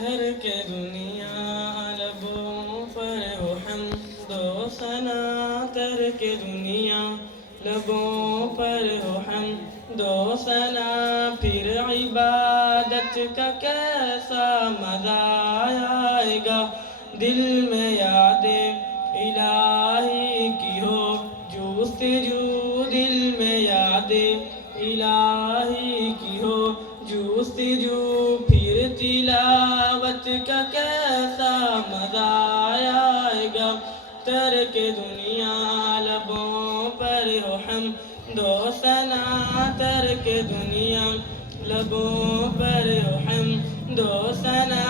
ترک دنیا لبوں پر ہو حمد و ثنا، ترک دنیا لبوں پر ہو حمد و ثنا، پھر عبادت کا کیسا مزہ آئے گا، دل میں یاد الہی کی ہو جستجو، دل میں یاد الہی کی ہو جستجو، پھر تلاوت کا کیسا مزہ آئے گا، ترک دنیا لبوں پر ہو حمد و ثنا، ترک دنیا لبوں پر ہو حمد و ثنا،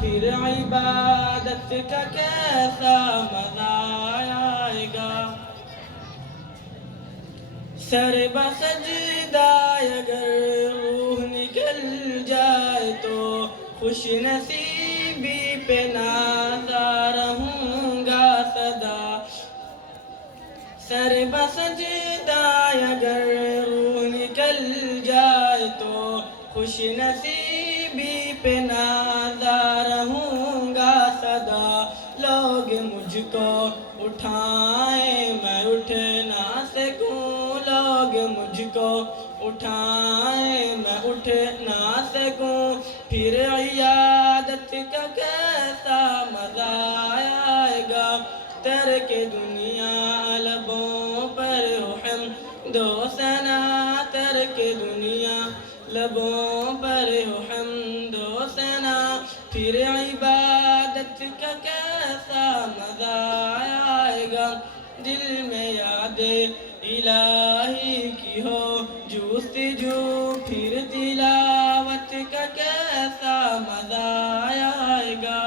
پھر عبادت کا کیسا مزہ آئے گا، سر بسجدہ اگر روح نکل جائے تو خوش نصیبی پہ نازا رہوں گا سدا، سر بسجدہ اگر روح نکل جائے تو خوش نصیبی پہ نازا رہوں گا سدا، لوگ مجھ کو اٹھائیں میں اٹھ نہ سکوں، لوگ مجھ کو اٹھائیں میں اٹھ نہ سکوں، پھر عیادت کا کیسا مزہ آئے گا، ترک دنیا لبوں پر ہو حمد و ثنا، ترک دنیا لبوں پر ہو حمد و ثنا، پھر عبادت کا کیسا مزہ آئے گا، دل میں یاد الہی کی ہو جستجو، پھر تلاوت کا کیسا مزہ آئے گا،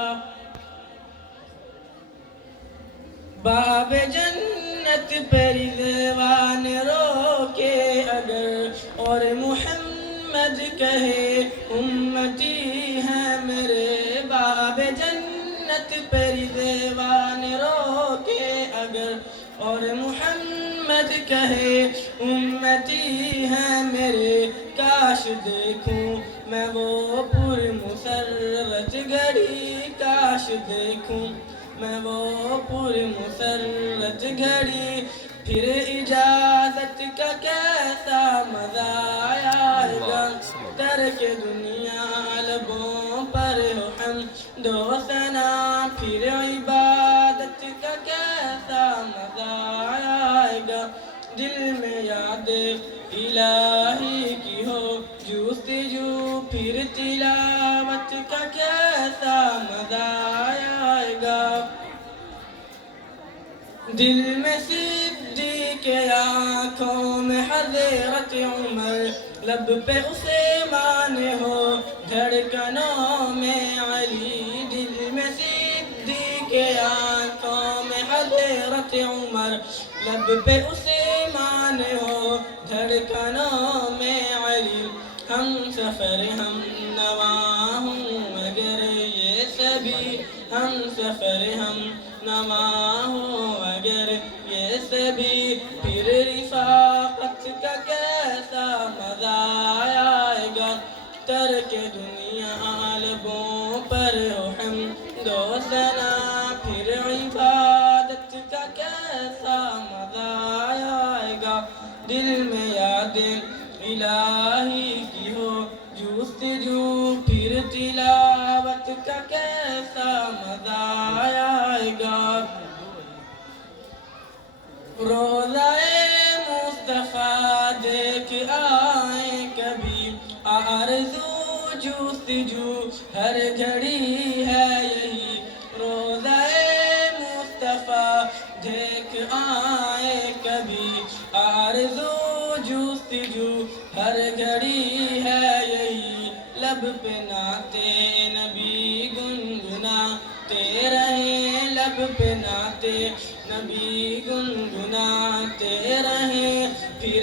باب جنت پہ رضوان روکے اگر اور محمد کہے امتی ہیں میرے، باب جنت پہ رضوان روکے اگر اور محمد کہے امتی ہیں میرے، کاش دیکھوں میں وہ پر مسرت گھڑی، کاش دیکھوں میں وہ پر مسرت گھڑی، پھر اجازت کا کیسا مزہ آئے گا، ترک دنیا لبوں پر ہو حمد و ثنا، پھر عبادت کا کیسا مزہ آئے گا، دل میں یاد الہی کی ہو جستجو، پھر تلاوت کا کیسا مزہ آئے گا، دل میں صدیق آنکھوں میں حضرت عمر، لب پہ عثمان ہو دھڑکنوں میں علی، دل میں صدیق آنکھوں میں حضرت عمر، لب پہ عثمان ہو دھڑکنوں میں علی، ہم سفر ہم نواں ہوں اگر یہ سبھی، ہم سفر ہم نواں ہوں اگر یہ سبھی، پھر رفاقت کا کیسا مزہ آئے گا، ترک دنیا لبوں پر ہو حمد و ثنا، پھر عبادت کا کیسا مزہ آئے گا، دل میں یاد الہی کی ہو جستجو، پھر تلاوت کا کیسا مزہ آئے گا، روضہ مصطفیٰ دیکھ آئیں کبھی، آرزو جستجو ہر گھڑی ہے یہی، روضہ مصطفیٰ دیکھ آئیں کبھی، آرزو جستجو ہر گھڑی ہے یہی، لب پہ نعت نبی گنگناتے رہیں، لب پہ نعت نبی گنگناتے رہیں، پھر